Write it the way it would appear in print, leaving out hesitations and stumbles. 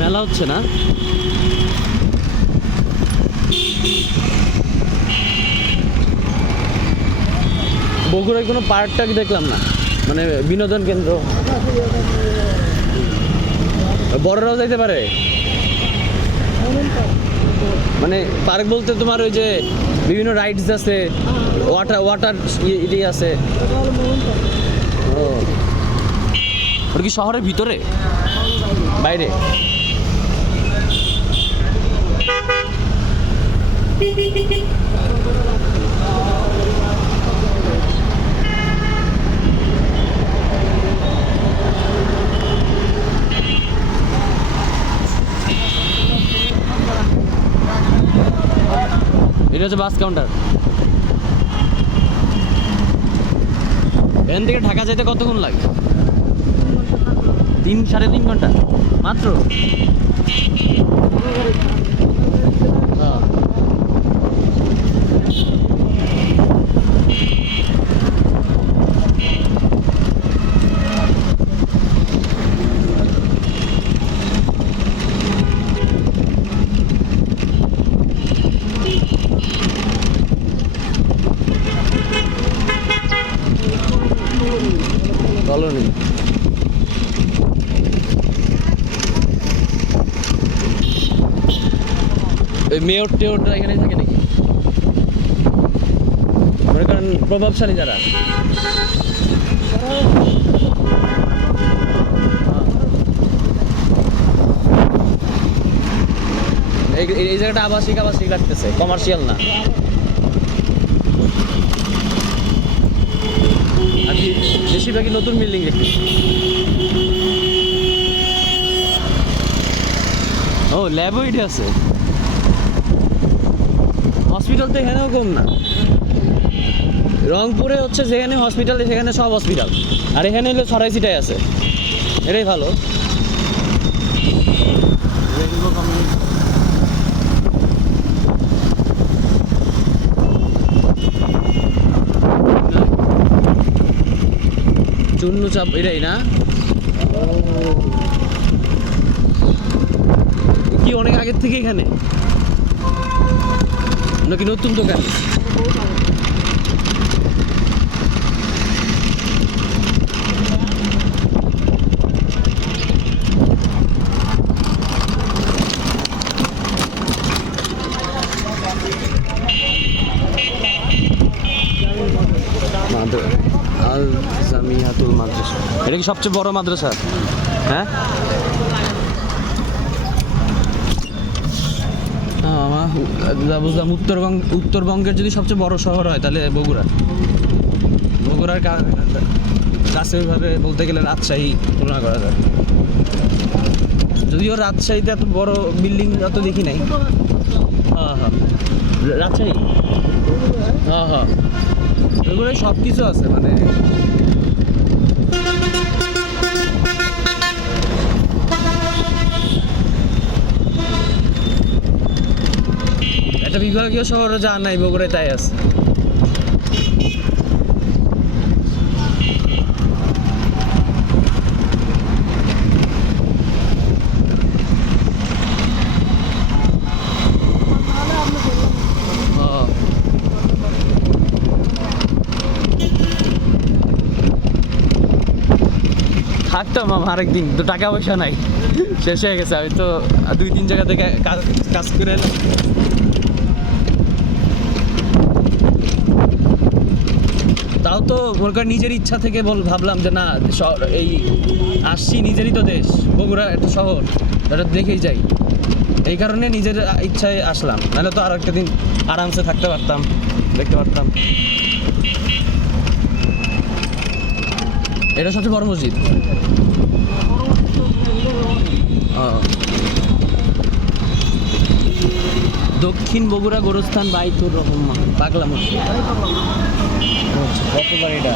মেলা হচ্ছে না? বগুড়ায় কোনো পার্কটাকে দেখলাম না, মানে বিনোদন কেন্দ্র। বড়রাও যাইতে পারে? মানে পার্ক বলতে তোমার ওই যে বিভিন্ন রাইডস আছে, ওয়াটার ওয়াটার ইয়ে আছে। ও, ওটা কি শহরের ভিতরে বাইরে? এটা হচ্ছে বাস কাউন্টার। এখান থেকে ঢাকা যেতে কতক্ষণ লাগে? 3-3.5 ঘন্টা মাত্র? হ্যাঁ। কলোনি। ওই মেয়র টেয়রটা এখানে থাকে নাকি? মনে করেন প্রভাবশালী যারা। এই জায়গাটা আবাসিক আবাসিক লাগতেছে, কমার্শিয়াল না। আর বেশিরভাগই নতুন বিল্ডিং দেখতেছি। ও, ল্যাবও এটা আছে। হসপিটাল তো এখানেও কম না। রংপুরে হচ্ছে যেখানে হসপিটাল সেখানে সব হসপিটাল, আর এখানে হলো ছড়াই ছিটাই আছে। এটাই ভালো। চুন্নু চাপ এটাই না? কি অনেক আগের থেকে এখানে নাকি নতুন দোকান? আল জামিয়াতুল মাদ্রাসা, এটা কি সবচেয়ে বড় মাদ্রাসা? হ্যাঁ, বুঝলাম। উত্তরবঙ্গের যদি সবচেয়ে বড় শহর হয় তাহলে বগুড়া। বগুড়ার কাছে ওইভাবে বলতে গেলে রাজশাহী তুলনা করা যায়। যদিও রাজশাহীতে এত বড় বিল্ডিং অত দেখি নাই। হ্যাঁ হ্যাঁ, রাজশাহী। হ্যাঁ হ্যাঁ, বগুড়ায় সব কিছু আছে। মানে একটা বিভাগীয় শহরে যা নাই বগুড়ায় তাই আছে। থাকতাম আরেকদিন, তো টাকা পয়সা নাই, শেষ হয়ে গেছে। আমি তো 2-3 জায়গা থেকে কাজ করে এলাম। তাও তো মনে করেন নিজের ইচ্ছা থেকে ভাবলাম যে না, এই আসছি, নিজেরই তো দেশ বগুড়া, একটা শহর, এটা দেখেই যাই। এই কারণে নিজের ইচ্ছায় আসলাম, নাহলে তো আর একটা দিন আরামসে থাকতে পারতাম, দেখতে পারতাম। এটা সবচেয়ে বড় মসজিদ। দক্ষিণ বগুড়া গোরস্থান বাইতুর রহমান পাগলা মসজিদ। কতবার এটা